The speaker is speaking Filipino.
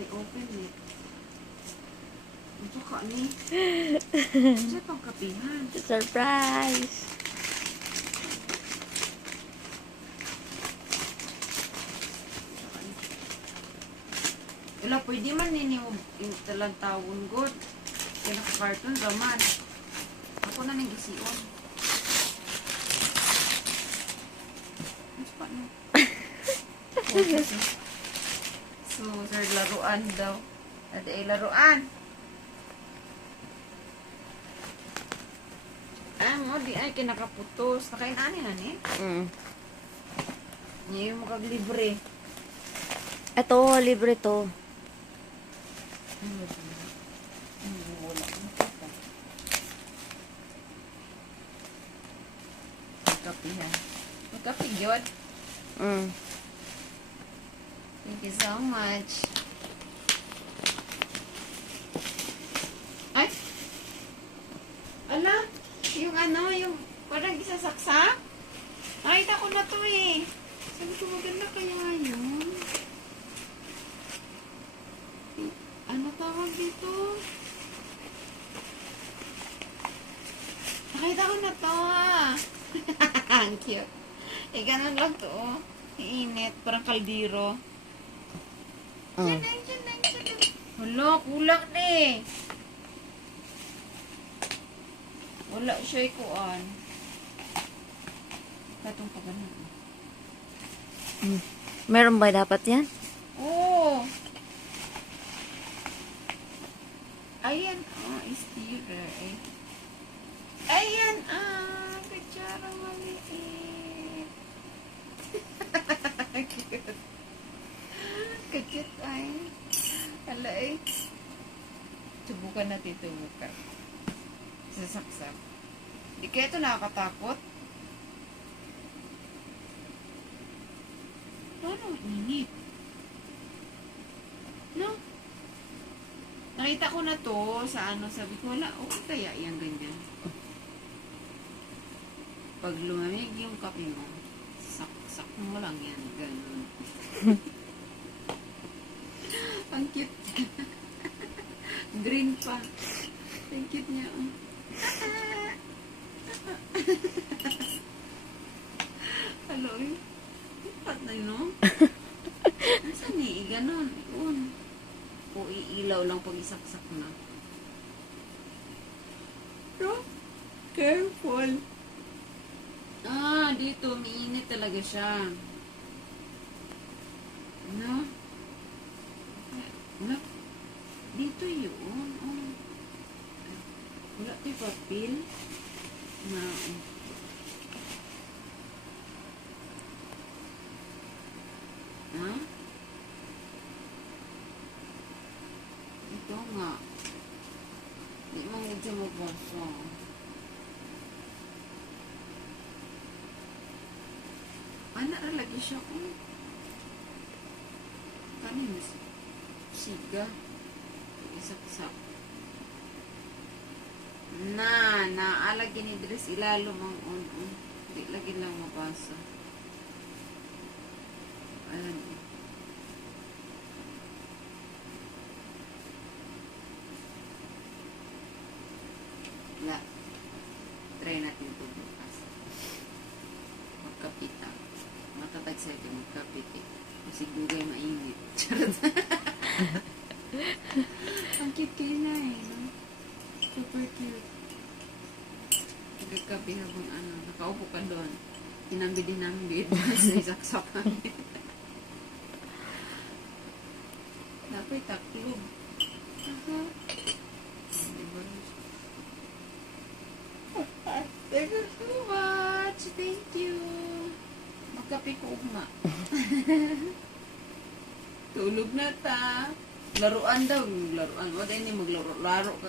I open it. Ito ka ni. Ito pang kapihan. Surprise! Wala, pwede man yung talang tawon good. Kaya naka-cartoon raman. Ako na nang gisiyon. Ano pa no? So, sir, laruan daw. Ada ay laruan. Mo di ay kinakaputos. Nakainani na ni. Ngayon mo kag-libre. Ito, libre to. Wala. Magkapihan. Magkapig yun. Thank you so much. Ay! Ala! Yung ano, yung parang isasaksak? Nakita ko na to eh. Sabi ko maganda kaya ngayon. Ano tawag dito? Nakita ko na to ah. Ang cute. Eh, ganun lang to oh. Iinit. Parang kaldero. Diyan. Hala, kulak na eh. Wala siya ikuan. Katong pa ganun. Meron ba dapat yan? Oo. Ayan. Steerer eh. Ayan. Kutsarang maliit. Cute. Cute ay. Hala eh. Subukan natin ito bukas. Sasaksak. Di kaya ito nakakatakot? Ano? Init. No? Nakita ko na to sa ano, sabi ko, wala, kaya yan ganyan. Pag lumamig yung kape mo, saksak mo lang yan, ganun. Ang cute. Green pa. Ang cute niya. Hello, pat na yun, no? Nasaan eh? Ganon. Iyon. O iilaw lang pag isaksak na. So, careful. Dito. Umiinit talaga siya. Ano? Wala. Dito yun. Wala tayo papel. Ito nga. Di mo medyo mabasa. Lagi siya kung kanin siga. Isaksak. Naalagin ni Dres ilalo mang Di lagi lang mabasa. Ayan. Try natin ito bukas. Magkapita. Matatag sa ito magkapit eh. Kasi gugay mainit. Charot. Ang cute kayo na eh. No? Super cute. Nagkakapi habang nakaupo ka doon. Tinambid-dinambid. Isaksak kami. Dapat taklog. Thank you so much. Thank you. Magkape ko nga. Tulog na ta. Laruan daw. Laruan. O, dahil ni maglaro-laro ka.